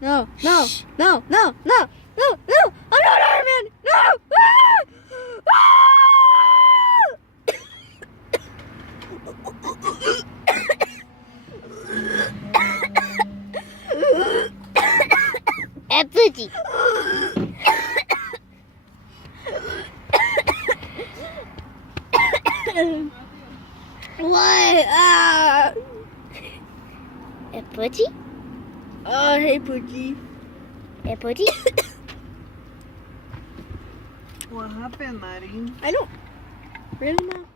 No, no, no, no, no, no, no! I'm not Iron Man! No! Ah! É pudim. What? Ah! É pudim? Oh, hey, Poochie. É pudim? What happened, Maddie? I don't really know.